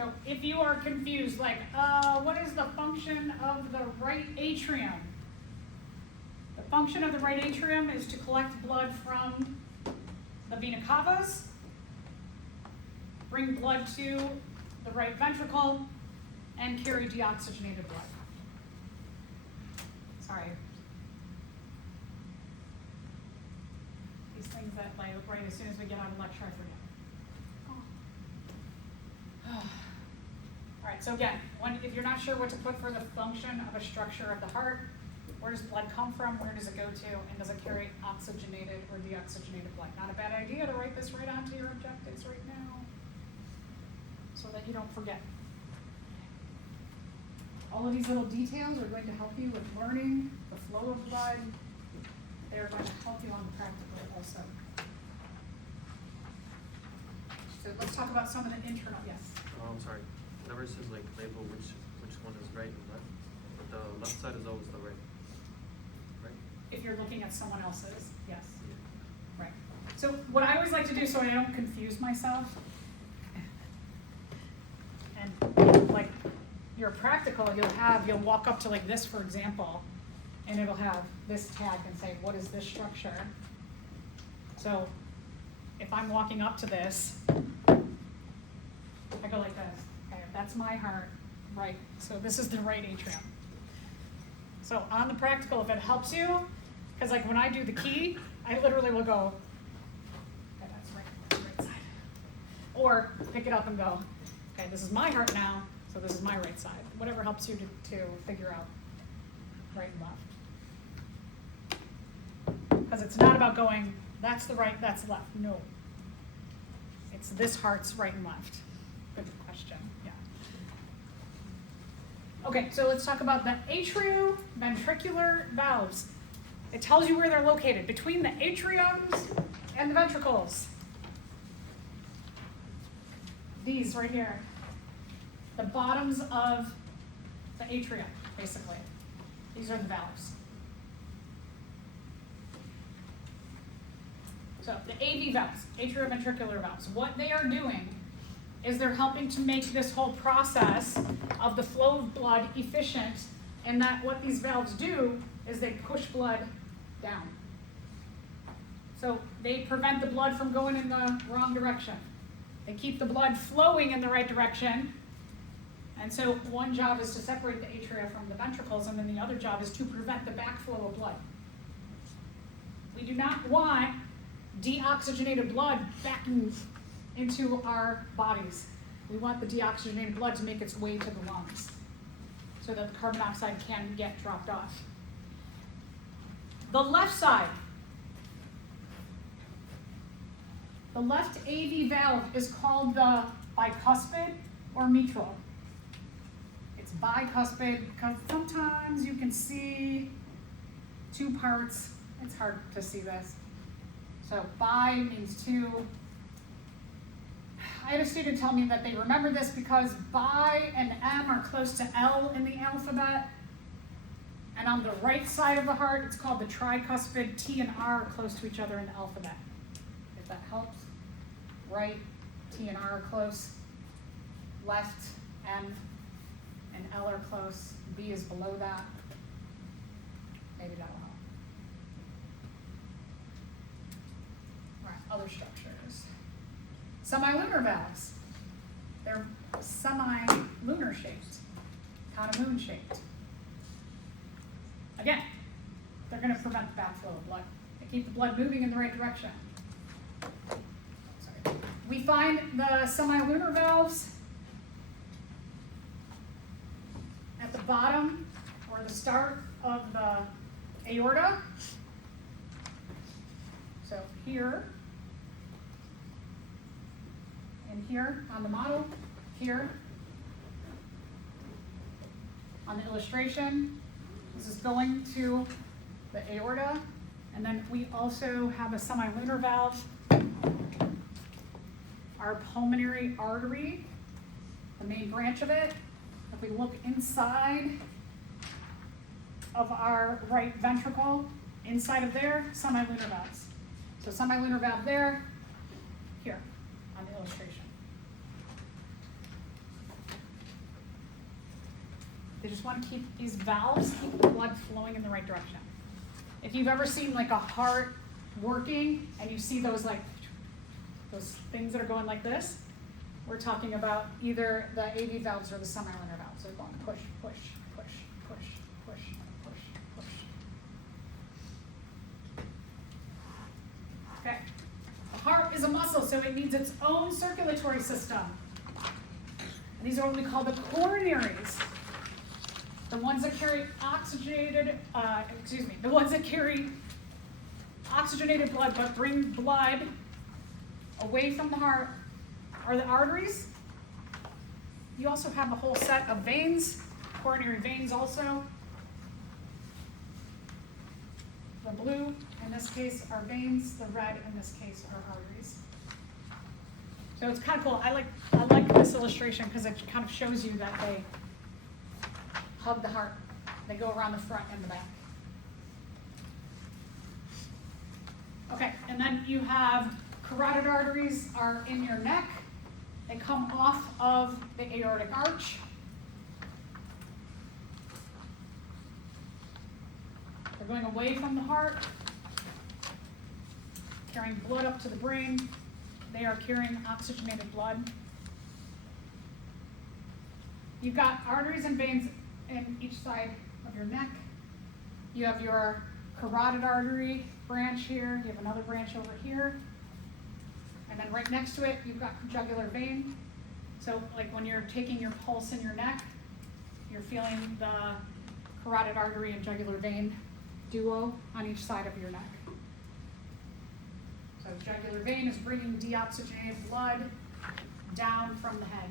So if you are confused, like, what is the function of the right atrium? The function of the right atrium is to collect blood from the vena cavas, bring blood to the right ventricle, and carry deoxygenated blood. Sorry. These things that like right as soon as we get out of lecture, I forget. All right, so again, if you're not sure what to put for the function of a structure of the heart, Where does blood come from? Where does it go to? And does it carry oxygenated or deoxygenated blood? Not a bad idea to write this right onto your objectives right now so that you don't forget. All of these little details are going to help you with learning the flow of blood. They're going to help you on the practical also. So let's talk about some of the internal, yes? I'm sorry. Whenever it says like label which one is right and left, but the left side is always the right. Right? If you're looking at someone else's, yes. Yeah. Right. So what I always like to do so I don't confuse myself, and like your practical, you'll walk up to like this, for example, and it'll have this tag and say, what is this structure? So if I'm walking up to this, I go like this. Okay, that's my heart, right? So this is the right atrium. So on the practical, if it helps you, because like when I do the key, I literally will go, okay, that's right side. Or pick it up and go, okay, this is my heart now, so this is my right side. Whatever helps you to figure out right and left. Because it's not about going, that's the right, that's left. No. It's this heart's right and left. Good question, yeah. Okay, so let's talk about the atrioventricular valves. It tells you where they're located, between the atriums and the ventricles. These right here. The bottoms of the atrium, basically. These are the valves. So the AV valves, atrioventricular valves, what they are doing is they're helping to make this whole process of the flow of blood efficient, and that what these valves do is they push blood down. So they prevent the blood from going in the wrong direction. They keep the blood flowing in the right direction. And so one job is to separate the atria from the ventricles, and then the other job is to prevent the backflow of blood. We do not want deoxygenated blood back into our bodies. We want the deoxygenated blood to make its way to the lungs so that the carbon dioxide can get dropped off. The left side, the left AV valve is called the bicuspid or mitral. It's bicuspid because sometimes you can see two parts. It's hard to see this. So bi means two. I had a student tell me that they remember this because bi and M are close to L in the alphabet. And on the right side of the heart, it's called the tricuspid. T and R are close to each other in the alphabet. If that helps. Right, T and R are close. Left, M and L are close. B is below that. Maybe that'll help. All right, other structures. Semilunar valves. They're semi-lunar shaped, kind of moon shaped. Again, they're going to prevent the backflow of blood. They keep the blood moving in the right direction. Sorry. We find the semilunar valves at the bottom or the start of the aorta. So here, and here on the model, here on the illustration. This is going to the aorta, and then we also have a semilunar valve. Our pulmonary artery, the main branch of it. If we look inside of our right ventricle, inside of there, semilunar valves. So semilunar valve there, here on the illustration. They just want to keep these valves, keep the blood flowing in the right direction. If you've ever seen like a heart working and you see those like, those things that are going like this, we're talking about either the AV valves or the semilunar valves. They're going push, push, push, push, push, push, push. Okay. The heart is a muscle, so it needs its own circulatory system. And these are what we call the coronaries. The ones that carry the ones that carry oxygenated blood but bring blood away from the heart are the arteries. You also have a whole set of veins, coronary veins also. The blue, in this case, are veins. The red, in this case, are arteries. So it's kind of cool. I like this illustration because it kind of shows you that they hug the heart. They go around the front and the back. Okay, and then you have carotid arteries are in your neck. They come off of the aortic arch. They're going away from the heart, carrying blood up to the brain. They are carrying oxygenated blood. You've got arteries and veins in each side of your neck. You have your carotid artery branch here. You have another branch over here. And then right next to it, you've got jugular vein. So like when you're taking your pulse in your neck, you're feeling the carotid artery and jugular vein duo on each side of your neck. So jugular vein is bringing deoxygenated blood down from the head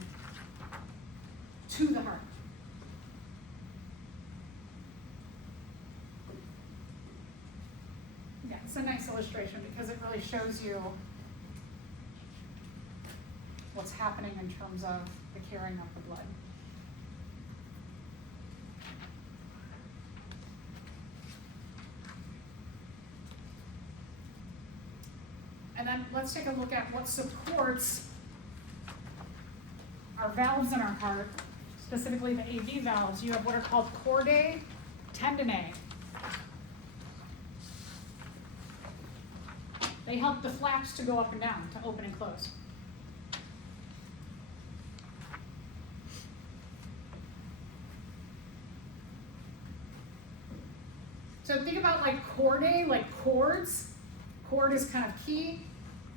to the heart. Yeah, it's a nice illustration because it really shows you what's happening in terms of the carrying of the blood. And then let's take a look at what supports our valves in our heart, specifically the AV valves. You have what are called chordae tendineae. They help the flaps to go up and down, to open and close. So think about like chordae, like chords. Chord is kind of key.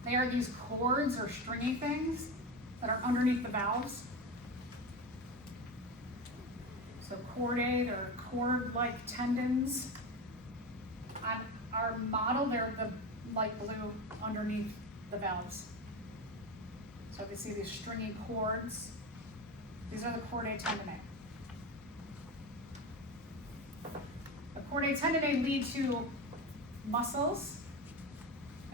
They are these cords or stringy things that are underneath the valves. So chordae, they're cord-like tendons. On our model, they're the light blue underneath the valves. So you see these stringy cords. These are the chordae tendineae. The chordae tendineae lead to muscles,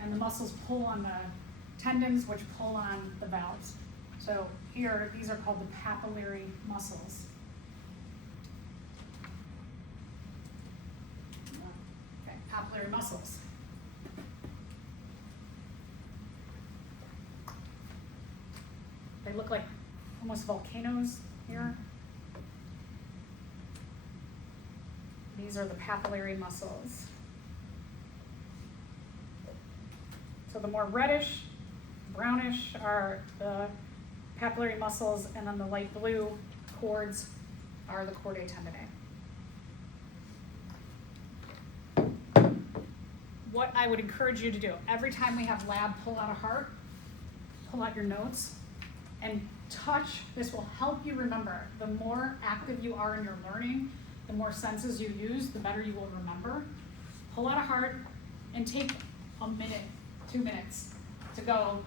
and the muscles pull on the tendons, which pull on the valves. So here, these are called the papillary muscles. Okay, papillary muscles. They look like almost volcanoes here. These are the papillary muscles. So the more reddish, brownish are the papillary muscles, and then the light blue cords are the chordae tendineae. What I would encourage you to do, every time we have lab pull out a heart, pull out your notes, and touch. This will help you remember. The more active you are in your learning, the more senses you use, the better you will remember. Pull out a heart and take a minute, 2 minutes to go,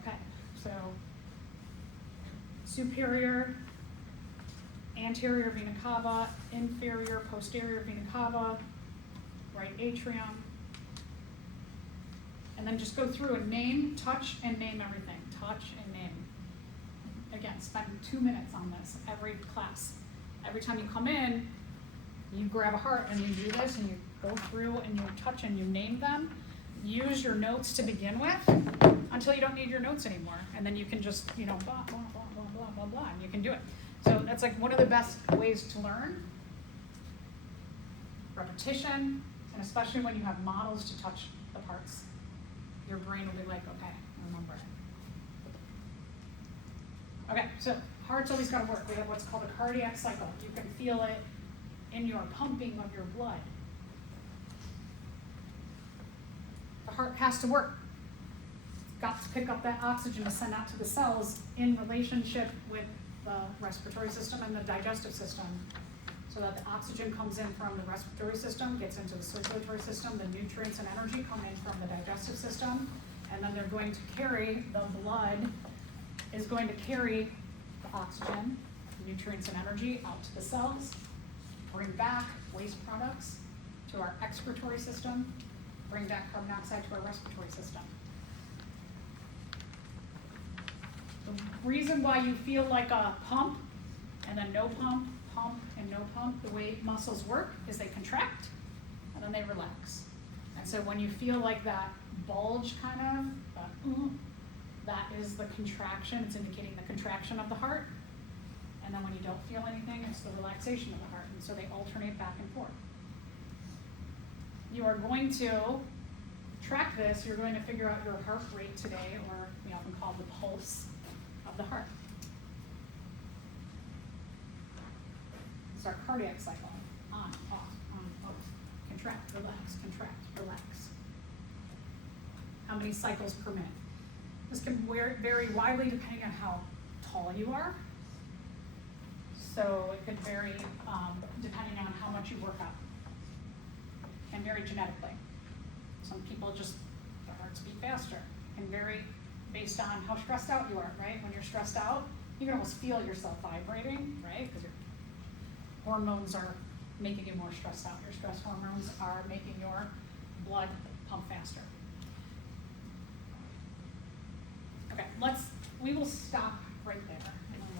okay, so superior, anterior vena cava, inferior, posterior vena cava, right atrium, and then just go through and name, touch, and name everything. Touch and name. Again, spend 2 minutes on this every class. Every time you come in, you grab a heart and you do this and you go through and you touch and you name them. Use your notes to begin with until you don't need your notes anymore. And then you can just, blah, blah, blah, blah, blah, blah, blah, and you can do it. So that's like one of the best ways to learn. Repetition, and especially when you have models to touch the parts. Your brain will be like, okay, remember it. Okay, so heart's always got to work. We have what's called a cardiac cycle. You can feel it in your pumping of your blood. The heart has to work. It's got to pick up that oxygen to send out to the cells in relationship with the respiratory system and the digestive system. so that the oxygen comes in from the respiratory system, gets into the circulatory system, the nutrients and energy come in from the digestive system, and then they're going to carry, the blood is going to carry the oxygen, nutrients and energy out to the cells, bring back waste products to our excretory system, bring back carbon dioxide to our respiratory system. The reason why you feel like a pump and then no pump, pump and no pump, the way muscles work is they contract and then they relax. And so when you feel like that bulge kind of, that is the contraction, it's indicating the contraction of the heart. And then when you don't feel anything, it's the relaxation of the heart. And so they alternate back and forth. You are going to track this, you're going to figure out your heart rate today, or we often call the pulse of the heart. It's our cardiac cycle. On, off, contract, relax, relax. How many cycles per minute? This can vary widely depending on how tall you are. So it could vary depending on how much you work out, and vary genetically. Some people just, their hearts beat faster. It can vary based on how stressed out you are, right? When you're stressed out, you can almost feel yourself vibrating, right? Because your hormones are making you more stressed out. Your stress hormones are making your blood pump faster. Okay, we will stop right there.